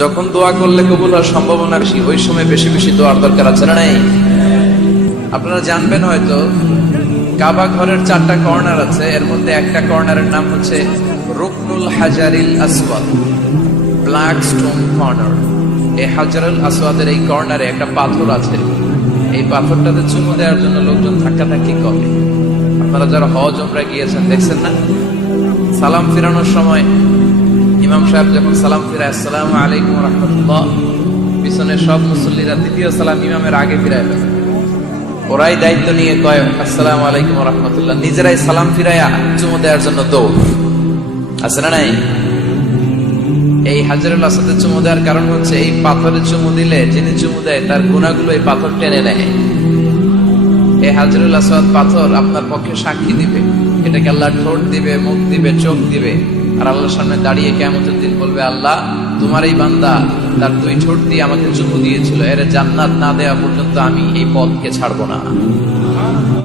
যখন দোয়া করলে কবুল হওয়ার সম্ভাবনা বেশি, ওই সময় বেশি বেশি দোয়ার দরকার আছে না নাই? আপনারা জানবেন হয়তো, কাবা ঘরের চারটা কর্নার আছে, এর মধ্যে একটা কর্নারের নাম হচ্ছে রুকনুল হাজারিল আসওয়াদ, ব্ল্যাক স্টোন কর্নার। এই হাজারুল আসওয়াদের এই কর্নারে একটা পাথর আছে। এই পাথরটাতে চুমু দেওয়ার জন্য লোকজন ধাক্কাধাক্কি করে। আপনারা যারা হজ, উমরা গিয়েছেন, দেখছেন না? সালাম ফিরানোর সময় ইমাম সাহেব যখন সালাম ফিরায়, আসসালাম আলাইকুম রহমতুল্লাহ। পিছনে সব মুসল্লিরা দ্বিতীয় সালাম ইমামের আগে ফিরায় ওরাই দায়িত্ব নিয়ে কয়, আসসালামু আলাইকুম রহমতুল্লাহ। নিজেরাই সালাম ফিরাইয়া চুমু দেওয়ার জন্য দৌড়। আছে না নাই? এই হাজারুল আসাদের চুমু দেওয়ার কারণ হচ্ছে, এই পাথরে চুমু দিলে যিনি চুমু দেয়, তার গুণাগুলো এই পাথর টেনে নেয়। এই হাজারুল আসাদ পাথর আপনার পক্ষে সাক্ষী দিবে। এটাকে আল্লাহ ঠোঁট দিবে, মুখ দিবে, চোখ দিবে। আর আল্লাহর সামনে দাঁড়িয়ে কেমন দিন বলবে, আল্লাহ, তোমার এই বান্দা তার দুই ঠোঁট দিয়ে আমাকে চুমু দিয়েছিল। এর জান্নাত না দেওয়া পর্যন্ত আমি এই পথকে ছাড়বো না।